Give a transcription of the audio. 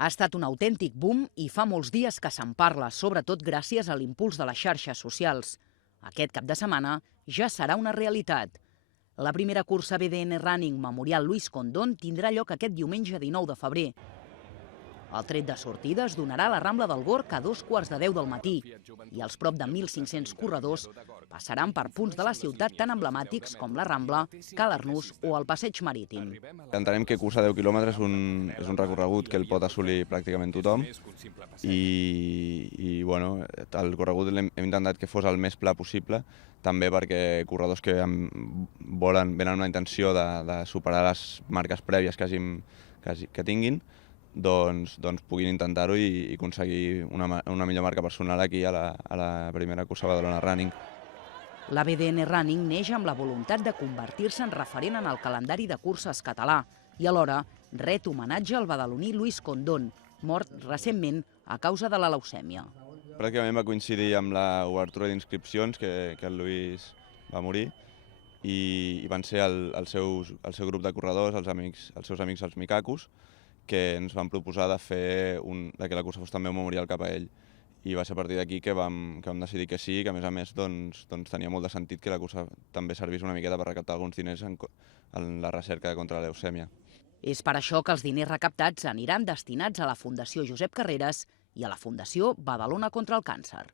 Ha estat un autèntic boom i fa molts dies que se'n parla, sobretot gràcies a l'impuls de les xarxes socials. Aquest cap de setmana ja serà una realitat. La primera cursa BDN Running Memorial Luis Condón tindrà lloc aquest diumenge 19 de febrer. El tret de sortida es donarà a la Rambla del Gorg a 2:15 del matí i els prop de 1.500 corredors passaran per punts de la ciutat tan emblemàtics com la Rambla, Ca l'Arnús o el Passeig Marítim. Entenem que cursar 10 quilòmetres és un recorregut que el pot assolir pràcticament tothom i bueno, el recorregut hem intentat que fos el més pla possible, també perquè corredors que venen amb la intenció de superar les marques prèvies que tinguin, doncs puguin intentar-ho i aconseguir una millor marca personal aquí a la primera cursa Badalona Running. La BDN Running neix amb la voluntat de convertir-se en referent en el calendari de curses català i alhora ret homenatge al badaloní Luis Condón, mort recentment a causa de la leucèmia. Pràcticament va coincidir amb l'obertura d'inscripcions que el Luis va morir i van ser el seu grup de corredors, els seus amics els Mikakos, que ens van proposar que la cursa fos també un memorial cap a ell. I va ser a partir d'aquí que vam decidir que sí, que a més doncs tenia molt de sentit que la cursa també servís una miqueta per recaptar alguns diners en la recerca contra la leucèmia. És per això que els diners recaptats aniran destinats a la Fundació Josep Carreras i a la Fundació Badalona contra el Càncer.